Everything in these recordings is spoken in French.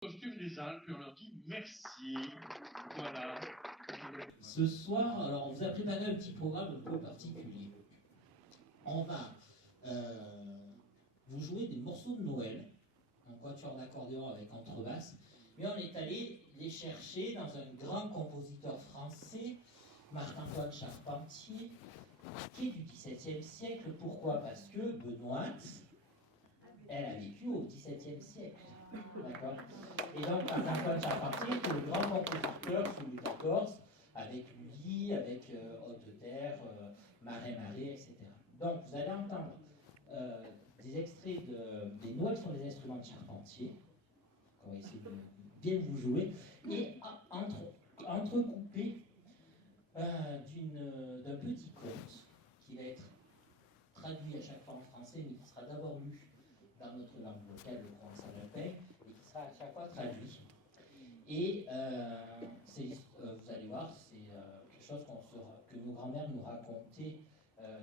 Costume des Alpes et on leur dit merci. Voilà. Ce soir, alors on vous a préparé un petit programme un peu particulier. On va vous jouer des morceaux de Noël, en quatuor d'accordéon avec contrebasse, mais on est allé les chercher dans un grand compositeur français, Marc-Antoine Charpentier, qui est du XVIIe siècle. Pourquoi? Parce que Benoîte, elle a vécu au XVIIe siècle. D'accord. Et donc, Marc-Antoine Charpentier, qui est le grand compositeur sous Louis XIV, avec Lully, avec Haute-Terre, Marais-Marais, etc. Donc, vous allez entendre des extraits des Noëls sur les instruments de Charpentier, qu'on va essayer de bien vous jouer, et entrecoupé d'un petit conte qui va être traduit à chaque fois en français, mais qui sera d'abord lu dans notre langue locale, le provençal alpin, et qui sera à chaque fois traduit. Et vous allez voir, c'est quelque chose que nos grands-mères nous racontaient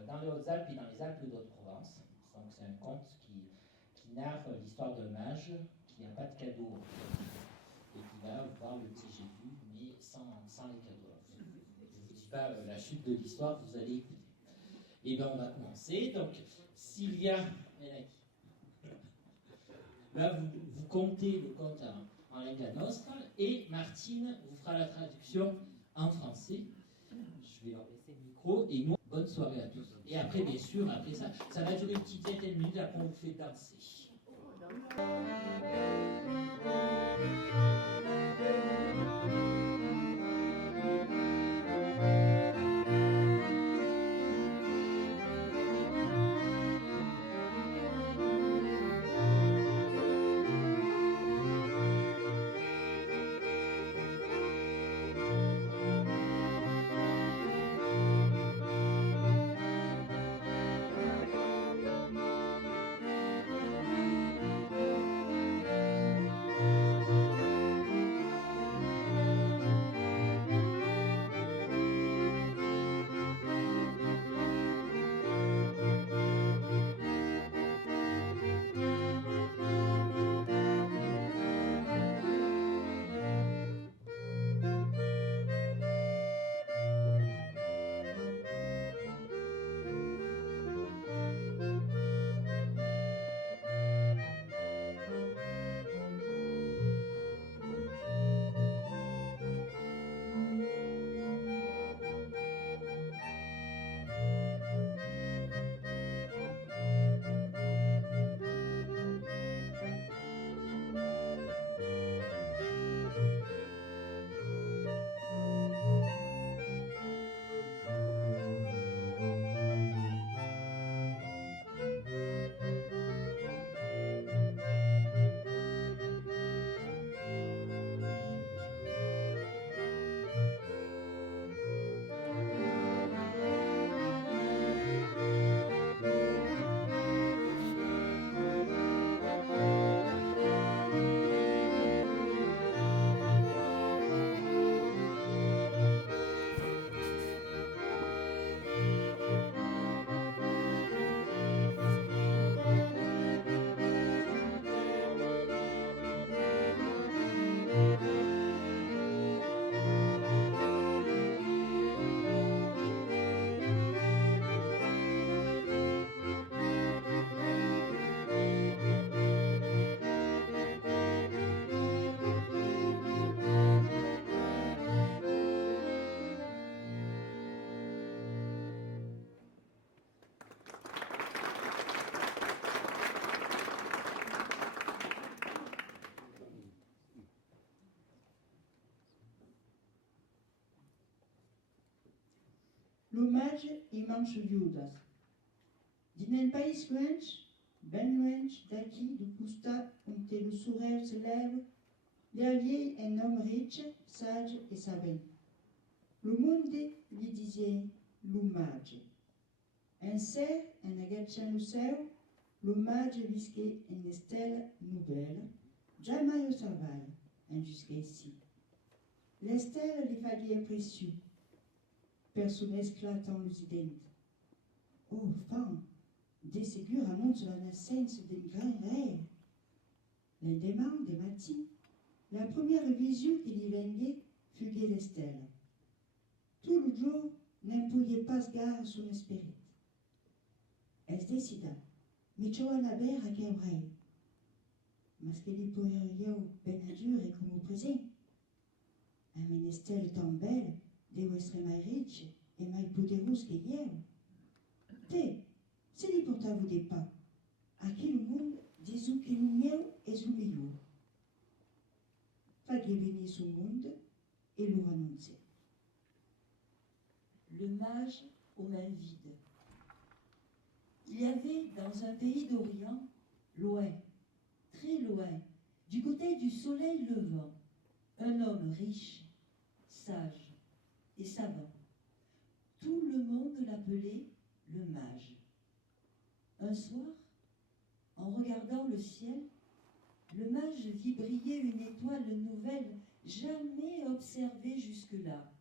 dans les Hautes-Alpes et dans les Alpes d'Haute-Provence. Donc c'est un conte qui narre l'histoire d'un mage qui n'a pas de cadeau et qui va voir le petit Jésus, mais sans les cadeaux. Je ne vous dis pas la chute de l'histoire, vous allez écouter. Et bien on va commencer. Donc Sylvia, là vous comptez le conte en lingua nostra et Martine vous fera la traduction en français. Je vais leur laisser le micro et nous, bonne soirée à tous. Et après, bien sûr, après ça va durer une petite vingtaine de minutes, après on vous fait danser. L'hommage immenso Judas. Din un país luench, ben luench d'aquí d'où Pousta onté le sourire se lève, il vieil un homme riche, sage et sabin. Le monde lui disait l'hommage. Un cerf, un agacciant le seu, l'hommage visquait une stèle nouvelle, jamais au travail, un jusqu'ici. L'estelle li faguait précieux. Personne éclatant les idées. Oh, femme, des ségur annonce la naissance d'un grand rêve. Les demandes des matins, La première vision qu'il y venait fut Guélestel. Tout le jour n'en pouvait pas se garer son esprit. Elle se décida, mais tu en avais à Quebrey. Mas que li pourrait ben dur et comme au présent. Un menestel tant belle, de vostre mai riche et mai poderoso que hier. Te, c'est li pour vous des pas. À qui le monde disons que le mien est le meilleur. Pas qu'il venisse au monde et le renoncer. Le mage aux mains vides. Il y avait dans un pays d'Orient, loin, très loin, du côté du soleil levant, un homme riche, sage et savant. Tout le monde l'appelait le mage. Un soir, en regardant le ciel, le mage vit briller une étoile nouvelle, jamais observée jusque-là.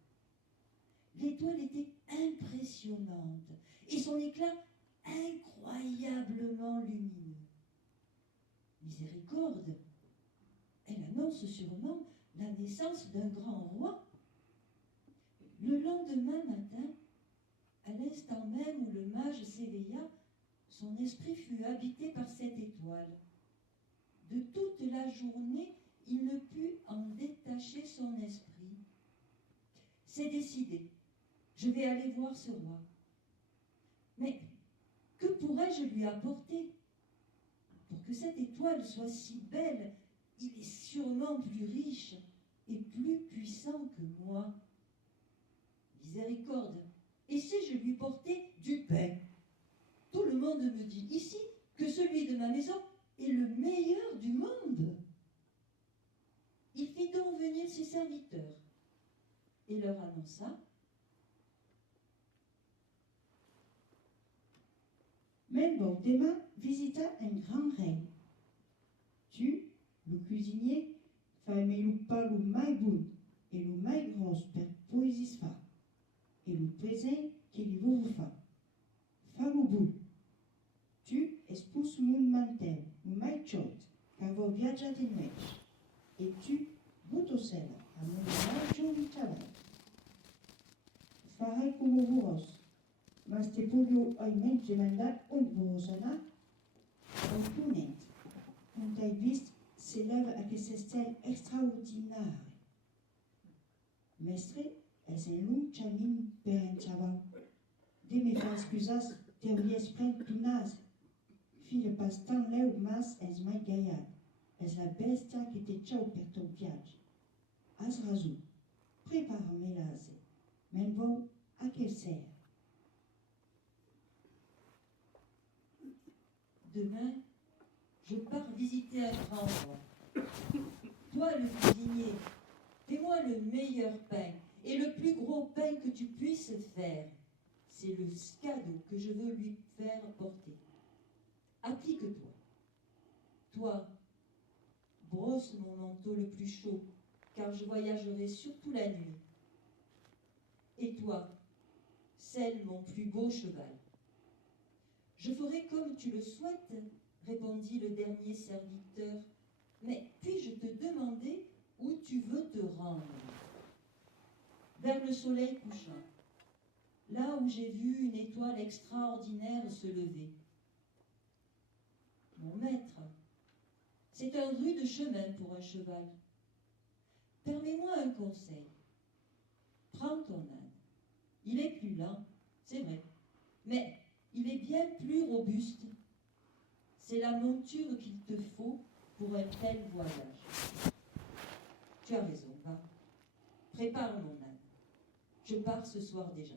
L'étoile était impressionnante et son éclat incroyablement lumineux. Miséricorde, elle annonce sûrement la naissance d'un grand roi. Le lendemain matin, à l'instant même où le mage s'éveilla, son esprit fut habité par cette étoile. De toute la journée, il ne put en détacher son esprit. C'est décidé. Je vais aller voir ce roi. Mais que pourrais-je lui apporter? Pour que cette étoile soit si belle, il est sûrement plus riche et plus puissant que moi. Miséricorde, et si je lui portais du pain? Tout le monde me dit ici que celui de ma maison est le meilleur du monde. Il fit donc venir ses serviteurs et leur annonça: Melbourne demain visita un grand règne. Tu, le cuisinier, fais le pas le mai bon et le mai gros per poésis fa. Et le présent qu'il vous fa. Fa le bout. Tu espous mon mantel, le mai chaud, car vos viaggia de nuit. Et tu, butosel, à mon mai joli travail. Farai como vos. Mas te polio almen gemanda und vosana au punent. On t'a vist s'élève à que ce style extraordinaire. Mestre, es un long chamin per un chaval. De me fa excusas te hauries pren tu nas. Fille pas tant leu mas es mai gaiat. Es la bestia que te chau per ton viatge. As raison. Prepara-me l'ase. Men vau à quel sert? Demain, je pars visiter un grand roi. Toi, le cuisinier, fais-moi le meilleur pain et le plus gros pain que tu puisses faire. C'est le cadeau que je veux lui faire porter. Applique-toi. Toi, brosse mon manteau le plus chaud, car je voyagerai surtout la nuit. Et toi, selle mon plus beau cheval. Je ferai comme tu le souhaites, répondit le dernier serviteur. Mais puis-je te demander où tu veux te rendre? Vers le soleil couchant, là où j'ai vu une étoile extraordinaire se lever. Mon maître, c'est un rude chemin pour un cheval. Permets-moi un conseil. Prends ton âne. Il est plus lent, c'est vrai, mais il est bien plus robuste. C'est la monture qu'il te faut pour un tel voyage. Tu as raison, va. Prépare mon âne. Je pars ce soir déjà.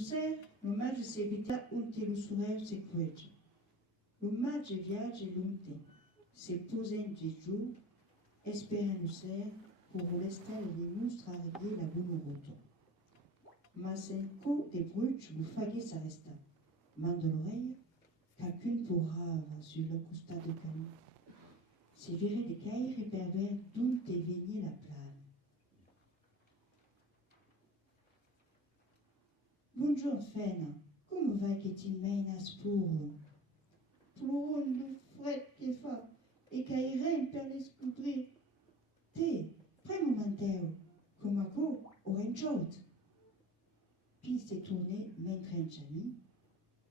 ser, l'omaggio se vita unte lo surel se cruege. L'omaggio viaggia lunte, se posenge giù, espera no ser, pour l'estel li mustra reggae la buono roto. Ma sen co de bruch lo faghe s'arresta. Mando l'oreille, qualcun porrava sur le costat de camí. Se vire de caire per ver d'unte venie la plane. Buongiorno Fena, come vai che ti menas puro? Pluron do fred che fa, e cairem per le scoprir. Te, premo manteu, come a go, orangeout. Puis s'est tourné, mentre un chami,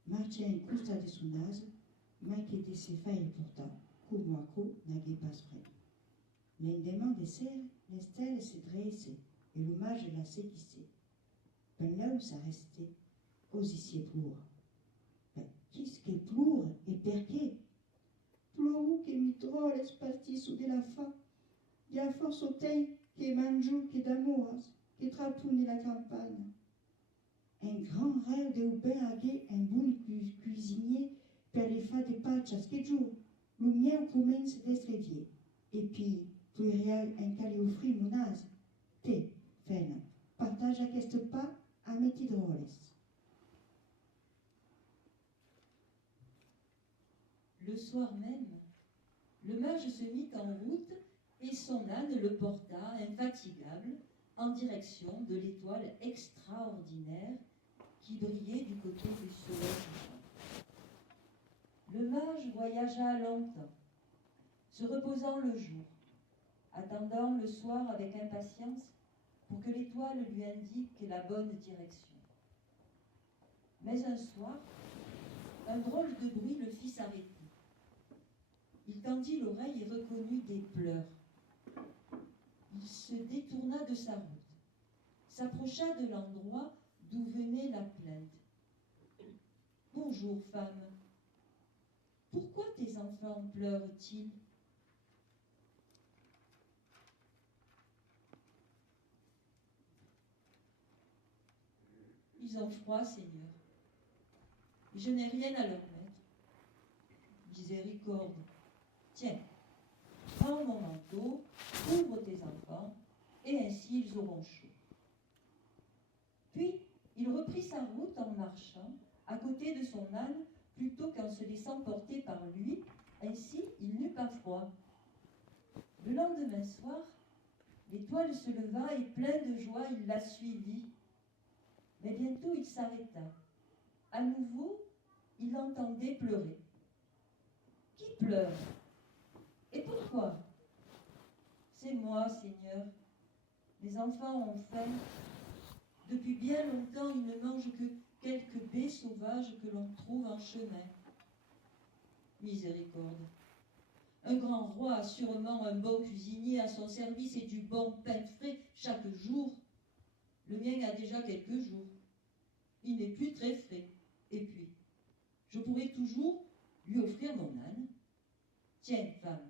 marchait un costa de son âge, mais qui était ses failles pourtant, comme a go, n'avait pas frais. L'endemain des serres, les stèles se dressaient, et l'hommage la séquissait. Ben là où ça restait, aux ici plour. Ben, qu'est-ce que plour et perquet? Plourou che mi trò l'espastisso de la fa, di a force au teil che mangiu che d'amoras, che trapune la campagne. Un grand rêve de Aubin hagué un bon cuisinier per les fa de pachas che giù, lo mien commence d'estrevier. Et puis, pluriel un caliofri monaz. Te, Fena, partage aquest pas a metidroles. Le soir même, le mage se mit en route et son âne le porta, infatigable, en direction de l'étoile extraordinaire qui brillait du côté du soleil couchant. Le mage voyagea longtemps, se reposant le jour, attendant le soir avec impatience pour que l'étoile lui indique la bonne direction. Mais un soir, un drôle de bruit le fit s'arrêter. Il tendit l'oreille et reconnut des pleurs. Il se détourna de sa route, s'approcha de l'endroit d'où venait la plainte. « Bonjour, femme. Pourquoi tes enfants pleurent-ils ? » Ils ont froid, Seigneur. Je n'ai rien à leur mettre. Miséricorde. Tiens, prends mon manteau, couvre tes enfants, et ainsi ils auront chaud. Puis, il reprit sa route en marchant à côté de son âne plutôt qu'en se laissant porter par lui, ainsi il n'eut pas froid. Le lendemain soir, l'étoile se leva et plein de joie, il la suivit. Mais bientôt il s'arrêta. À nouveau, il l'entendait pleurer. Qui pleure ? Et pourquoi ? C'est moi, Seigneur. Les enfants ont faim. Depuis bien longtemps, ils ne mangent que quelques baies sauvages que l'on trouve en chemin. Miséricorde. Un grand roi a sûrement un bon cuisinier à son service et du bon pain frais chaque jour. Le mien a déjà quelques jours. Il n'est plus très frais. Et puis, je pourrais toujours lui offrir mon âne. Tiens, femme,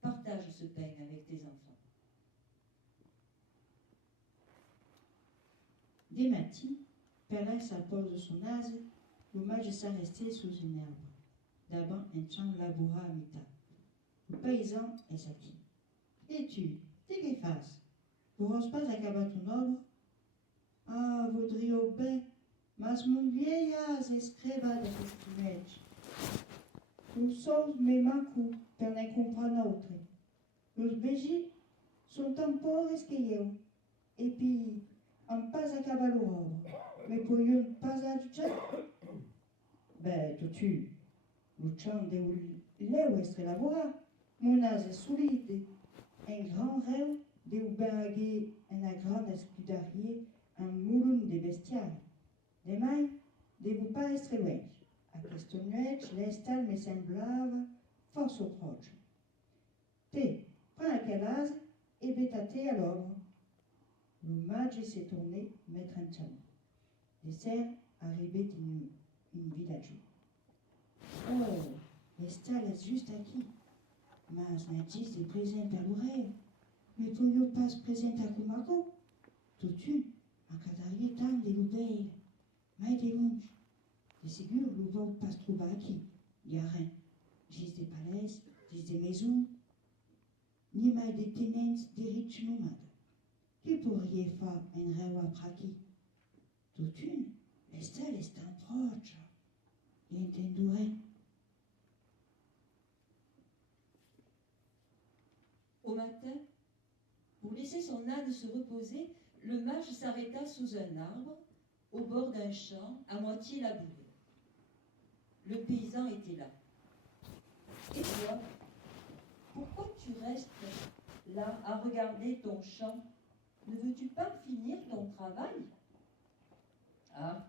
partage ce pain avec tes enfants. Dès matin, pendant sa pause de son âge, l'hommage s'arrêtait sous une herbe, d'abord un champ labouré à mi-temps. Le paysan est sorti. Et tu, t'es face, vous n'oses pas acabar ton ordre? Ah, vaudrio ben, mas mon vieillas escreva de festinete. Os sons me manco per ne comprar autre. Los begis sont tan pobres que eu, et puis, en pas acabar l'ordre. Me pourrions pas ajouter? Ben, tu, le champ de l'eu est labouré. Mon âge est solide, un grand rêve de uberger un grand escudarier, un moulin de bestiaire. Demain, de vous pas être loin. À cette nuit, l'estal me semblava force proche. Te, prends quel âge et bétate à l'ordre. Le mage s'est tourné, mettre un champ. Les cerfs arrivaient une village. Oh, l'estal est juste aquí. Mas Nadji se présente à l'oreille. Mais pourrions pas se présenter à Kumako? Tout de suite, un cadarier tant de l'oubli. mai de lungi. Desigur, nu vă pas troba aqui, iară, gis de palais, gis de maison, ni mai de tenenți de rici nomades. Que pourriez fa en reu apraqui? Totune, l'estel est un proche, l'entendurez. Au matin, pour laisser son âne se reposer, le mage s'arrêta sous un arbre, au bord d'un champ, à moitié labouré. Le paysan était là. Et toi, pourquoi tu restes là à regarder ton champ? Ne veux-tu pas finir ton travail? Ah,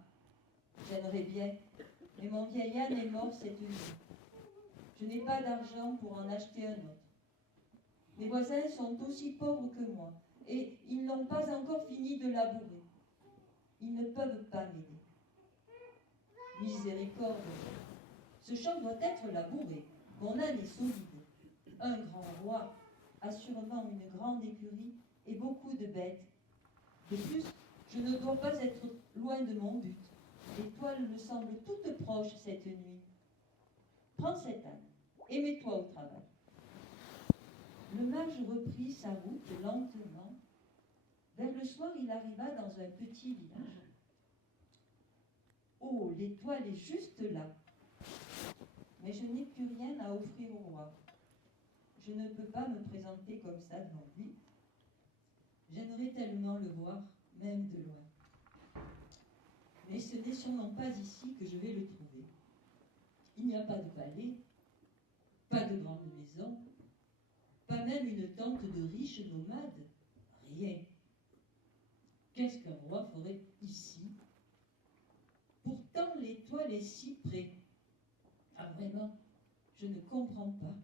j'aimerais bien, mais mon vieil âne est mort cette nuit. Je n'ai pas d'argent pour en acheter un autre. Mes voisins sont aussi pauvres que moi, et ils n'ont pas encore fini de labourer. Ils ne peuvent pas m'aider. Miséricorde, ce champ doit être labouré. Mon âne est solide. Un grand roi a sûrement une grande écurie et beaucoup de bêtes. De plus, je ne dois pas être loin de mon but. L'étoile me semble toute proche cette nuit. Prends cet âne et mets-toi au travail. Le mage reprit sa route lentement. Vers le soir, il arriva dans un petit village. Oh, l'étoile est juste là. Mais je n'ai plus rien à offrir au roi. Je ne peux pas me présenter comme ça devant lui. J'aimerais tellement le voir, même de loin. Mais ce n'est sûrement pas ici que je vais le trouver. Il n'y a pas de palais, pas de grande maison, pas même une tente de riches nomades, rien. Qu'est-ce qu'un roi ferait ici? Pourtant l'étoile est si près. Ah vraiment, je ne comprends pas.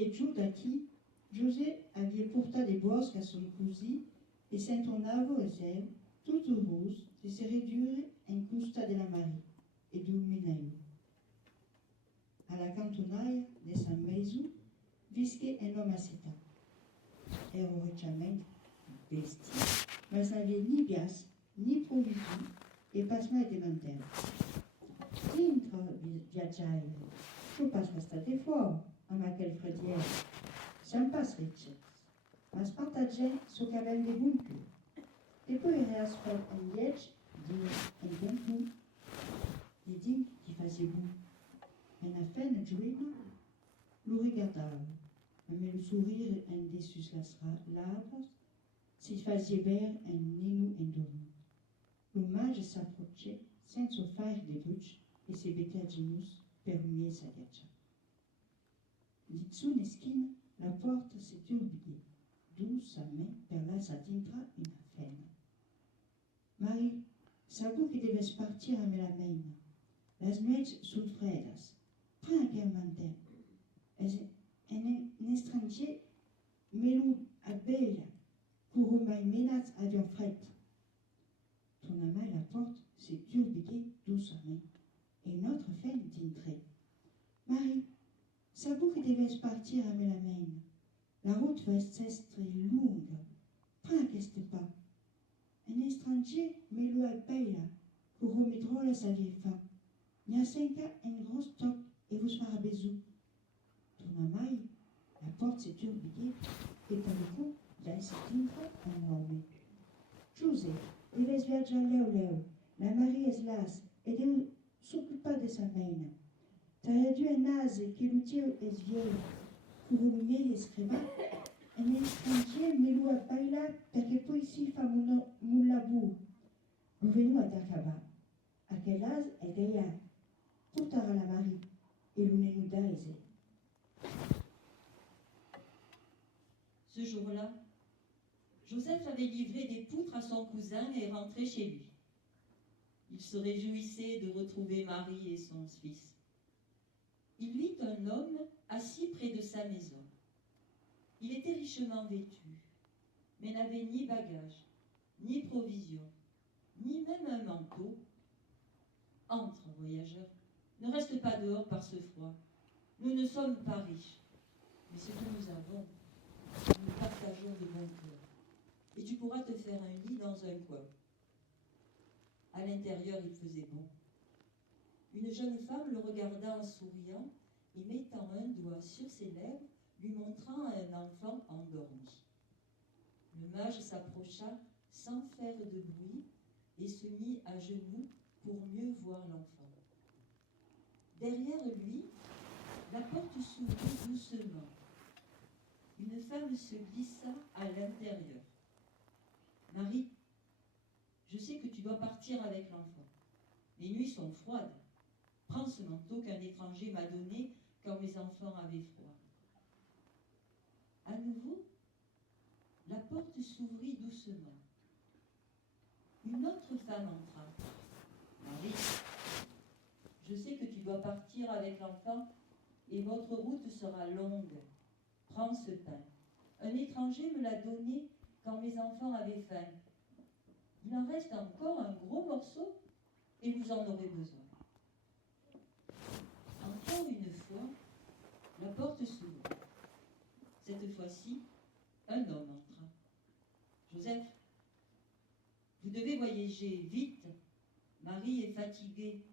était giù daqui, José avait portato des bosques à son cousin et s'intonava aux herbes, tout heureuse de se réduire en custa de la Marie et du Menaio. À la cantonaia de San Maisù visquait un homme ascetat. Era originalmente bestia, mas n'avait ni bias, ni provision et pas mai de mantel. Dintre viaggiai, je passe bastate fort, amb aquell fredier. Se'n pas riches, mas partageai so qu'avem de bon cul. Depois ireas fer un lleig, dir un bon cul, i dic qui faisait bon. En a fin de joina, lo regardava, amb el sourire en dessus les lèvres, s'il faisait ver un nino endormi. Le mage s'approchait sense faire de bruit et se mettait à genoux per mieux s'agachar. Dins una esquina, la porta se tourbillait doucement per las a dintre una feina. Marie, sabut que deves partir amb la meina. Les nuits són fredes. Prends aquell mantel. Un estranger melou a bella, pour mai menats avion fred. Ton amant la porte se tourbillait doucement et notre femme d'entrer. Marie, sabut que deves partir amb la meina. La route va être longue. Prends aquest pas. Un estranger melou a bella, pour mettre sa vieille femme. N'hi a 5 ans, un gros toc et vous fera bisou. Ton amant, la porte se tourbillait et par le coup, ja se dintre un homme. José, deves viatjar leu. La Marie és las et deu s'ocupar de sa meina. T'as dû un ase qui l'outil és vieille. Pour mieux escrivà, un estranger melou a bailar perquè poi si fa mon labor. Lo venu a t'acabar. Aquel as el deia, portara la Marie et lo nenu d'aise. Ce jour-là, Joseph avait livré des poutres à son cousin et rentré chez lui. Il se réjouissait de retrouver Marie et son fils. Il vit un homme assis près de sa maison. Il était richement vêtu, mais n'avait ni bagages, ni provisions, ni même un manteau. Entre, voyageur, ne reste pas dehors par ce froid. Nous ne sommes pas riches, mais ce que nous avons, nous partageons de bon cœur. Et tu pourras te faire un lit dans un coin. À l'intérieur, il faisait bon. Une jeune femme le regarda en souriant et mettant un doigt sur ses lèvres, lui montrant un enfant endormi. Le mage s'approcha sans faire de bruit et se mit à genoux pour mieux voir l'enfant. Derrière lui, la porte s'ouvrit doucement. Une femme se glissa à l'intérieur. « Marie, je sais que tu dois partir avec l'enfant. Les nuits sont froides. Prends ce manteau qu'un étranger m'a donné quand mes enfants avaient froid. » À nouveau, la porte s'ouvrit doucement. Une autre femme entra. « Marie, je sais que tu dois partir avec l'enfant et votre route sera longue. Prends ce pain. Un étranger me l'a donné quand mes enfants avaient faim. Il en reste encore un gros morceau et vous en aurez besoin. » Encore une fois, la porte s'ouvre. Cette fois-ci, un homme entra. « Joseph, vous devez voyager vite. Marie est fatiguée,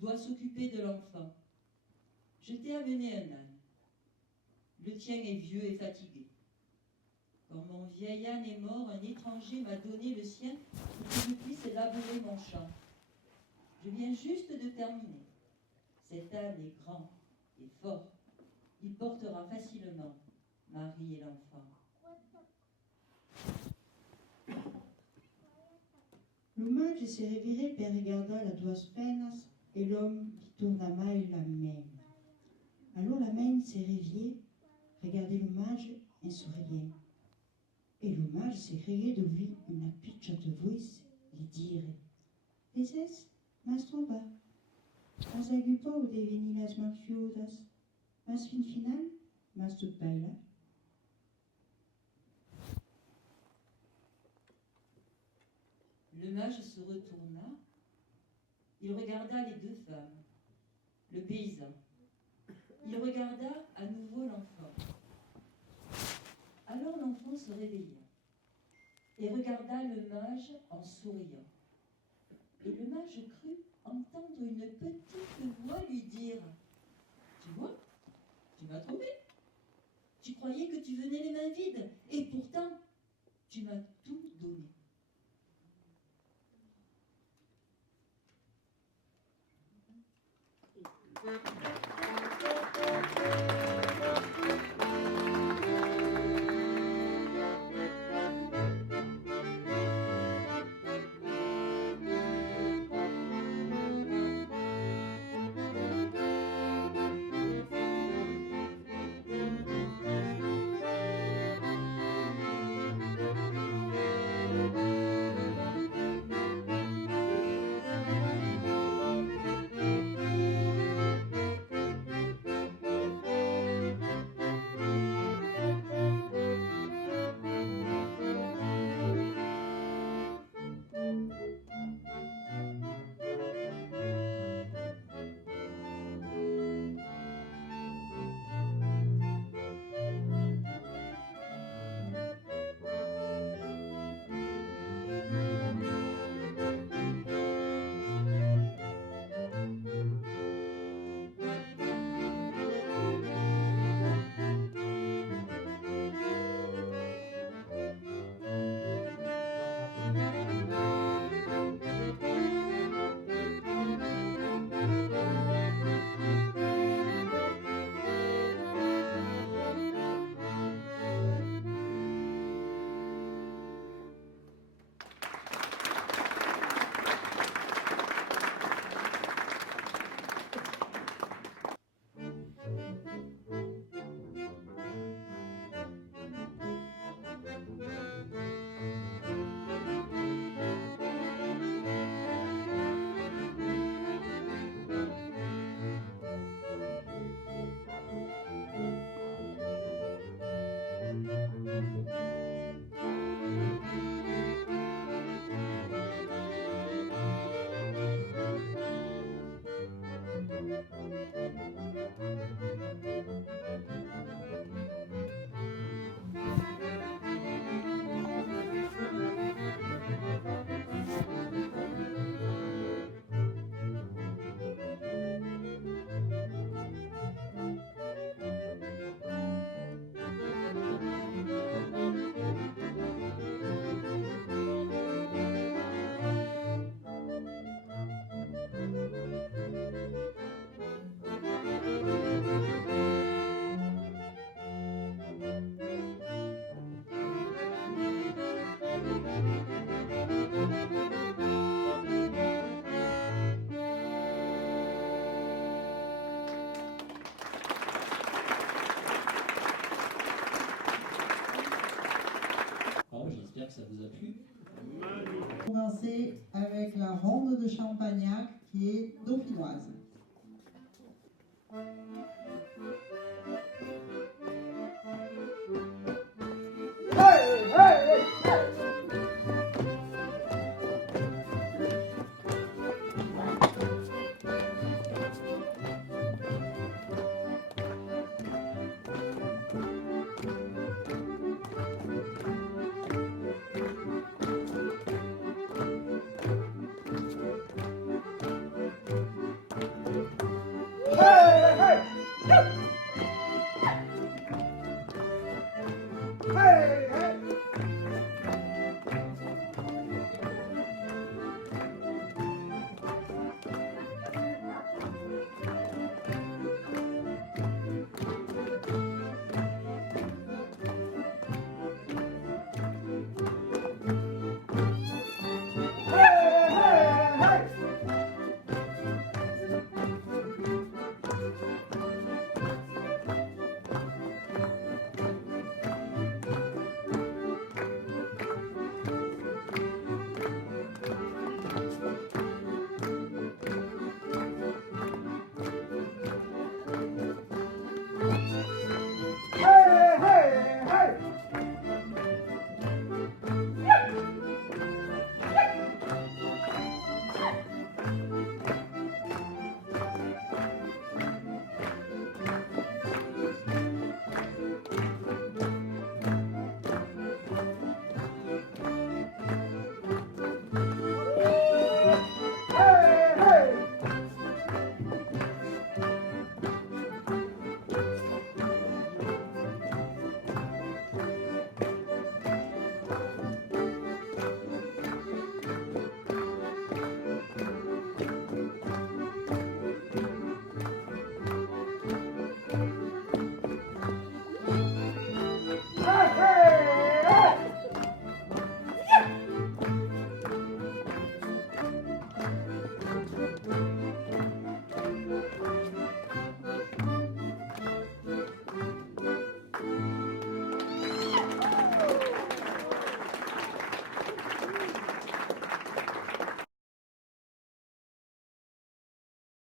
doit s'occuper de l'enfant. Je t'ai amené un âne. Le tien est vieux et fatigué. Quand mon vieil âne est mort, un étranger m'a donné le sien pour que je puisse labourer mon champ. Je viens juste de terminer. Cet âne est grand et fort. Il portera facilement Marie et l'enfant. Le mage se revirait per regarder la dues peines et l'homme qui tourna mai la main. Alors la main se réveillait, regardait le mage et souriait. Et le mage se riait de lui une petite voix lui dire: Veses, mastroba, as agupa ou deveni las mafiudas, mas fin final, Masterpijler. Le mage se retourna. Il regarda les deux femmes, le paysan. Il regarda à nouveau l'enfant. Alors l'enfant se réveilla et regarda le mage en souriant. Et le mage crut entendre une petite voix lui dire « Tu vois, tu m'as trouvé. Tu croyais que tu venais les mains vides, et pourtant, tu m'as tout donné. » Bon, j'espère que ça vous a plu. Commencer avec la ronde de Champagnac qui est dauphinoise.